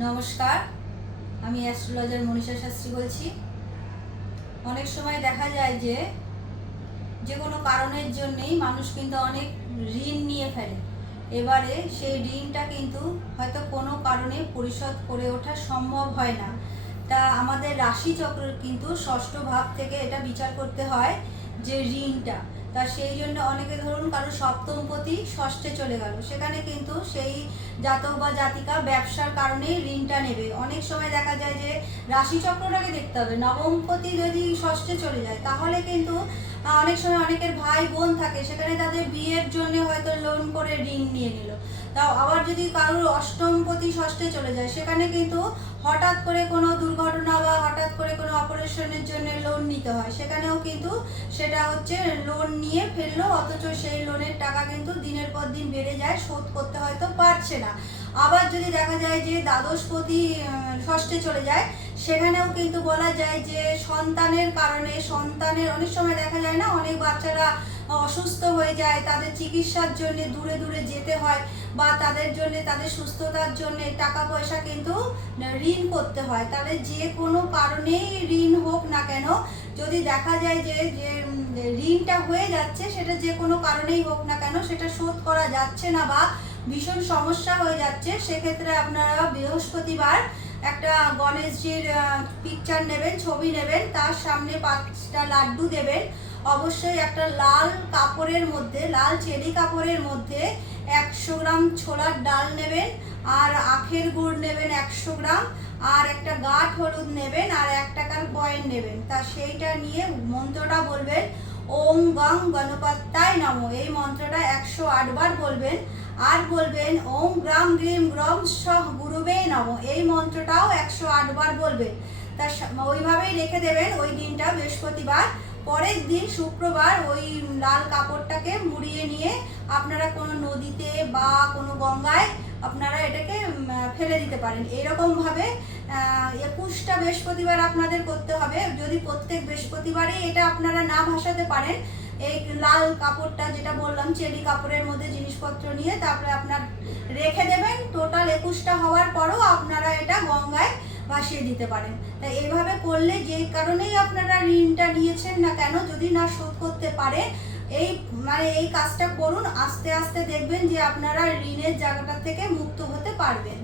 নমস্কার, আমি অ্যাস্ট্রোলজার মনীষা শাস্ত্রী বলছি। অনেক সময় দেখা যায় যে যে কোনো কারণের জন্যেই মানুষ কিন্তু অনেক ঋণ নিয়ে ফেলে। এবারে সেই ঋণটা কিন্তু হয়তো কোনো কারণে পরিশোধ করে ওঠা সম্ভব হয় না। তা আমাদের রাশিচক্র কিন্তু ষষ্ঠ ভাব থেকে এটা বিচার করতে হয় যে ঋণটা। তা সেই জন্য অনেকে ধরুন কারো সপ্তমপতি ষষ্ঠে চলে গেল, সেখানে কিন্তু সেই জাতক বা জাতিকা ব্যবসার কারণে ঋণটা নেবে। অনেক সময় দেখা যায় যে রাশিচক্রটাকে দেখতে হবে, নবমপতি যদি ষষ্ঠে চলে যায় তাহলে কিন্তু অনেক সময় অনেকের ভাই বোন থাকে, সেখানে তাদের বিয়ের জন্য হয়তো লোন করে ঋণ নিয়ে নিল। তাও আবার যদি কারোর অষ্টমপতি ষষ্ঠে চলে যায়, সেখানে কিন্তু হঠাৎ করে কোনো দুর্ঘটনা বা হঠাৎ করে কোনো অপারেশনের জন্য লোন নিতে হয়, সেখানেও কিন্তু সেটা হচ্ছে লোন নিয়ে ফেললো, অথচ সেই লোনের টাকা কিন্তু দিনের পর দিন বেড়ে যায়, শোধ করতে হয়তো পারছে না। আবার যদি দেখা যায় যে দ্বাদশপতি ষষ্ঠে চলে যায়, সেখানেও কিন্তু বলা যায় যে সন্তানের কারণে, সন্তানের অনেক সময় দেখা যায় না, অনেক বাচ্চারা অসুস্থ হয়ে যায়, তাদের চিকিৎসার জন্য দূরে দূরে যেতে হয়, বা তাদের জন্য তাদের সুস্থতার জন্য টাকা পয়সা কিন্তু ঋণ করতে হয়। তাহলে যে কোনো কারণেই ঋণ হোক না কেন, যদি দেখা যায় যে যে ঋণটা হয়ে যাচ্ছে, সেটা যে কোনো কারণেই হোক না কেন সেটা শোধ করা যাচ্ছে না বা ভীষণ সমস্যা হয়ে যাচ্ছে, সেক্ষেত্রে আপনারা বৃহস্পতিবার একটা গণেশজির পিকচার নেবেন, ছবি নেবেন, তার সামনে 5টা লাড্ডু দেবেন। অবশ্যই একটা লাল কাপড়ের মধ্যে, লাল চেরি কাপড়ের মধ্যে 100 গ্রাম ছোলার ডাল নেবেন, আর আখের গুড় নেবেন 100 গ্রাম, আর একটা গাঁট হলুদ নেবেন, আর 1 টাকার কয়েন নেবেন। তা সেইটা নিয়ে মন্ত্রটা বলবেন, ওম গং গণপত্যায় নমঃ। এই মন্ত্রটা 108 বার বলবেন। আর বলবেন ওম গ্রাম গ্রিম গ্রম সহ গুরুবে নমঃ। এই মন্ত্রটাও 108 বার বলবেন। তা ওইভাবেই রেখে দেবেন ওই দিনটা বৃহস্পতিবার। পরের দিন শুক্রবার ওই লাল কাপড়টাকে মুড়িয়ে নিয়ে আপনারা কোনো নদীতে বা কোনো গঙ্গায় আপনারা এটাকে ফেলে দিতে পারেন। এরকমভাবে 21টা বৃহস্পতিবার আপনাদের করতে হবে। যদি প্রত্যেক বৃহস্পতিবারই এটা আপনারা না ভাসাতে পারেন, এই লাল কাপড়টা যেটা বললাম চেলি কাপড়ের মধ্যে জিনিসপত্র নিয়ে তারপরে আপনার রেখে দেবেন। টোটাল 21টা হওয়ার পরও আপনারা এটা গঙ্গায় ভাসিয়ে দিতে পারেন। তাই এইভাবে করলে যেই কারণেই আপনারা ঋণটা নিয়েছেন না কেন, যদি না শোধ করতে পারে, এই কাজটা করুন। আস্তে আস্তে দেখবেন যে আপনারা ঋণের জায়গাটা থেকে মুক্ত হতে পারবেন।